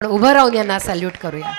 उभं राहून यांना सॅल्यूट करूया.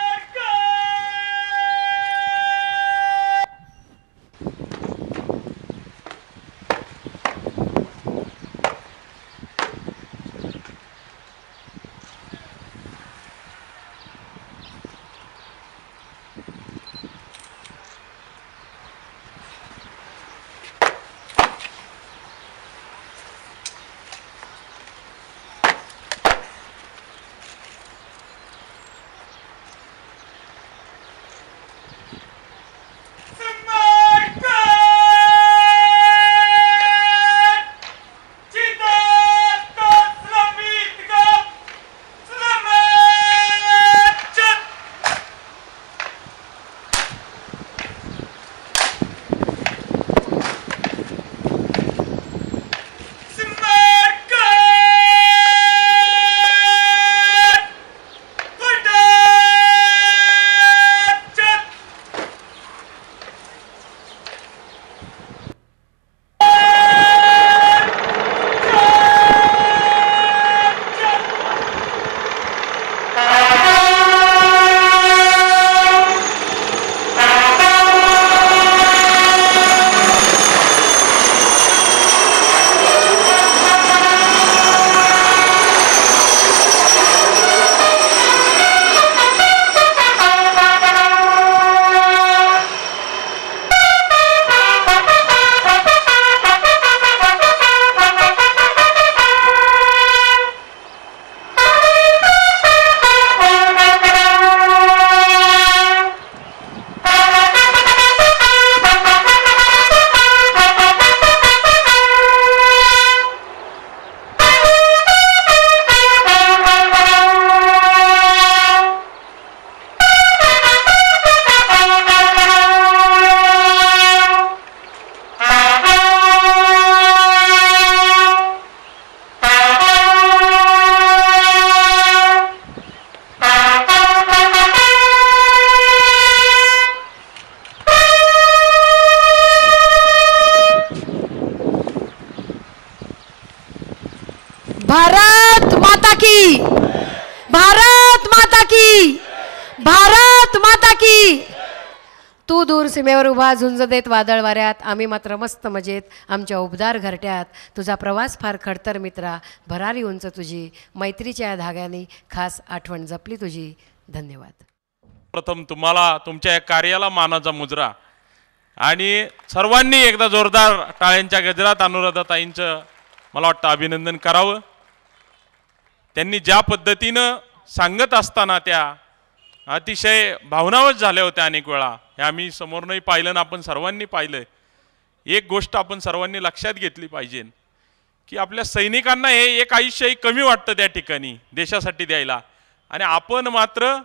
भारत माता की, भारत माता की, भारत माता की. तू दूर सीमेवर उभा झुंज देत वादळ वाऱ्यात, आम्ही मात्र मस्त मजेत आमच्या उबदार घरट्यात. तुझा प्रवास फार खडतर मित्रा, भरारी उंच तुझी, मैत्रीच्या धाग्याने खास आठवण जपली तुझी. धन्यवाद. प्रथम तुम्हाला तुमच्या या कार्याला मानाचा मुजरा आणि सर्वांनी एकदा जोरदार टाळ्यांच्या गजरात अनुराधाताईंचं मला वाटतं अभिनंदन करावं. त्यांनी ज्या पद्धतीनं सांगत असताना त्या अतिशय भावनावश झाल्या होत्या अनेक वेळा. हे आम्ही समोरनंही पाहिलं ना आपण सर्वांनी पाहिलं. एक गोष्ट आपण सर्वांनी लक्षात घेतली पाहिजे की आपल्या सैनिकांना हे एक आयुष्यही कमी वाटतं त्या ठिकाणी देशासाठी द्यायला. आणि आपण मात्र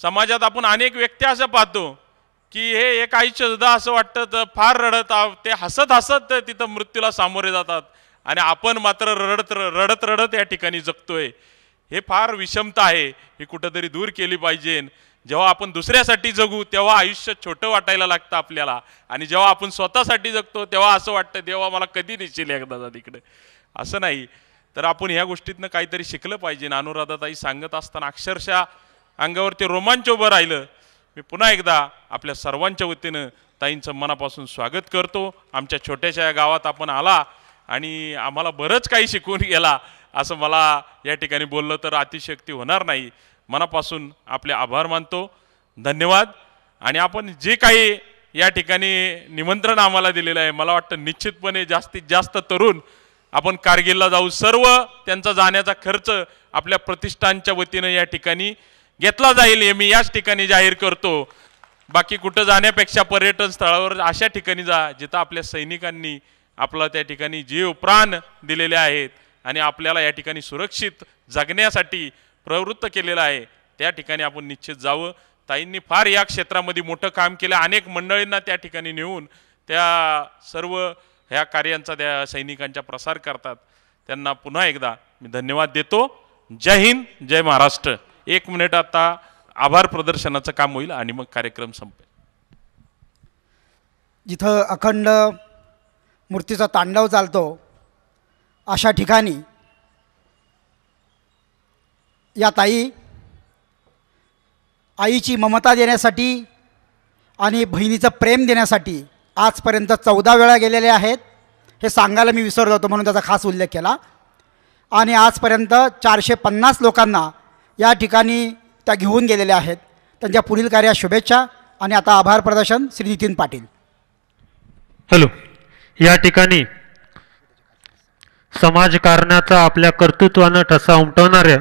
समाजात आपण अनेक व्यक्ती असं पाहतो की हे एक आयुष्य सुद्धा असं वाटतं तर फार रडत ते हसत हसत तिथं मृत्यूला सामोरे जातात आणि आपण मात्र रडत रडत रडत या ठिकाणी जगतोय. हे फार विषमता आहे, ही कुठंतरी दूर केली पाहिजे. जेव्हा आपण दुसऱ्यासाठी जगू तेव्हा आयुष्य छोटं वाटायला लागतं आपल्याला आणि जेव्हा आपण स्वतःसाठी जगतो तेव्हा असं वाटतं देवा मला कधी नेशील एकदा तिकडे. असं नाही तर आपण ह्या गोष्टीतनं काहीतरी शिकलं पाहिजे. अनुराधाताई सांगत असताना अक्षरशः अंगावरती रोमांच उभं राहिलं. मी पुन्हा एकदा आपल्या सर्वांच्या वतीनं ताईंचं मनापासून स्वागत करतो. आमच्या छोट्याशा या गावात आपण आला आणि आम्हाला बरंच काही शिकवून गेला असं मला या ठिकाणी बोललं तर अतिशयोक्ती होणार नाही. मनापासून आपले आभार मानतो. धन्यवाद. आणि आपण जे काही या ठिकाणी निमंत्रण आम्हाला दिलेलं आहे मला वाटतं निश्चितपणे जास्तीत जास्त तरुण आपण कारगिलला जाऊ. सर्व त्यांचा जाण्याचा खर्च आपल्या प्रतिष्ठानच्या वतीनं या ठिकाणी घेतला जाईल हे मी याच ठिकाणी जाहीर करतो. बाकी कुठं जाण्यापेक्षा पर्यटन स्थळावर अशा ठिकाणी जा जिथं आपल्या सैनिकांनी आपला त्या ठिकाणी जीव प्राण दिलेले आहेत आणि आपल्याला या ठिकाणी सुरक्षित जगण्यासाठी प्रवृत्त केलेलं आहे. त्या ठिकाणी आपण निश्चित जावं. ताईंनी फार या क्षेत्रामध्ये मोठं काम केलं. अनेक मंडळींना त्या ठिकाणी नेऊन त्या सर्व ह्या कार्यांचा त्या सैनिकांच्या प्रसार करतात. त्यांना पुन्हा एकदा मी धन्यवाद देतो. जय हिंद, जय महाराष्ट्र. 1 मिनिट आता आभार प्रदर्शनाचं काम होईल आणि मग कार्यक्रम संपेल. जिथं अखंड मूर्तीचा तांडव चालतो अशा ठिकाणी या ताई आईची ममता देण्यासाठी आणि बहिणीचं प्रेम देण्यासाठी आजपर्यंत 14 वेळा गेलेले आहेत. हे सांगायला मी विसरलो होतो म्हणून त्याचा खास उल्लेख केला. आणि आजपर्यंत 450 लोकांना या ठिकाणी त्या घेऊन गेलेल्या आहेत. त्यांच्या पुढील कार्यात शुभेच्छा. आणि आता आभार प्रदर्शन श्री नितीन पाटील. हॅलो. या ठिकाणी समाजकारणाचा आपल्या कर्तृत्वानं ठसा उमटवणाऱ्या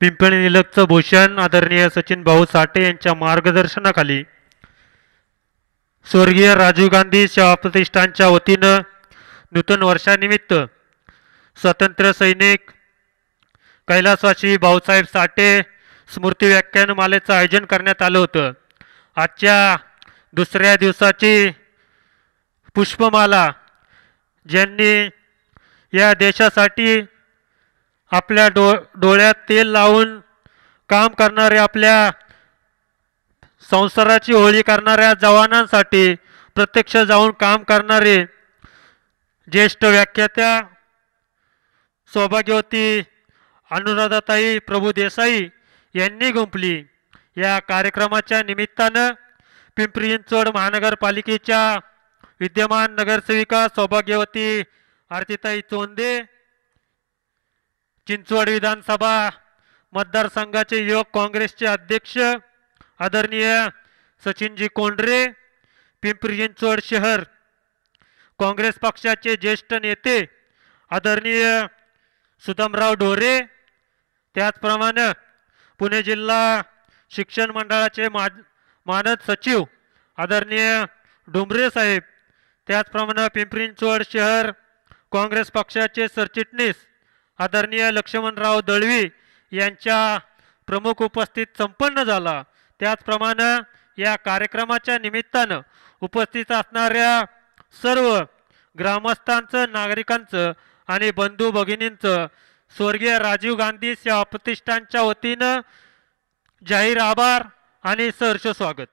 पिंपळी निलकचं भूषण आदरणीय सचिन भाऊ साठे यांच्या मार्गदर्शनाखाली स्वर्गीय राजीव गांधी सेवा प्रतिष्ठानच्या वतीनं नूतन वर्षानिमित्त स्वातंत्र्य सैनिक कैलासवासी भाऊसाहेब साठे स्मृती व्याख्यानमालेचं आयोजन करण्यात आलं होतं. आजच्या दुसऱ्या दिवसाची पुष्पमाला ज्यांनी या देशासाठी आपल्या डोळ्यात तेल लावून काम करणारे, आपल्या संसाराची होळी करणाऱ्या जवानांसाठी प्रत्यक्ष जाऊन काम करणारे ज्येष्ठ व्याख्यात्या सौभाग्यवती अनुराधाताई प्रभू देसाई यांनी गुंफली. या कार्यक्रमाच्या निमित्तानं पिंपरी चिंचवड महानगरपालिकेच्या विद्यमान नगरसेविका सौभाग्यवती आरतीताई चोंदे, चिंचवड विधानसभा मतदारसंघाचे युवक काँग्रेसचे अध्यक्ष आदरणीय सचिनजी कोंढरे, पिंपरी चिंचवड शहर काँग्रेस पक्षाचे ज्येष्ठ नेते आदरणीय सुदामराव ढोरे, त्याचप्रमाणे पुणे जिल्हा शिक्षण मंडळाचे मानद सचिव आदरणीय डुंबरे साहेब, त्याचप्रमाणे पिंपरी चिंचवड शहर काँग्रेस पक्षाचे सरचिटणीस आदरणीय लक्ष्मणराव दळवी यांच्या प्रमुख उपस्थित संपन्न झाला. त्याचप्रमाणे या कार्यक्रमाच्या निमित्तानं उपस्थित असणाऱ्या सर्व ग्रामस्थांचं, नागरिकांचं आणि बंधू भगिनींचं स्वर्गीय राजीव गांधी सेवा प्रतिष्ठानच्या वतीनं जाहीर आभार आणि सहर्ष स्वागत.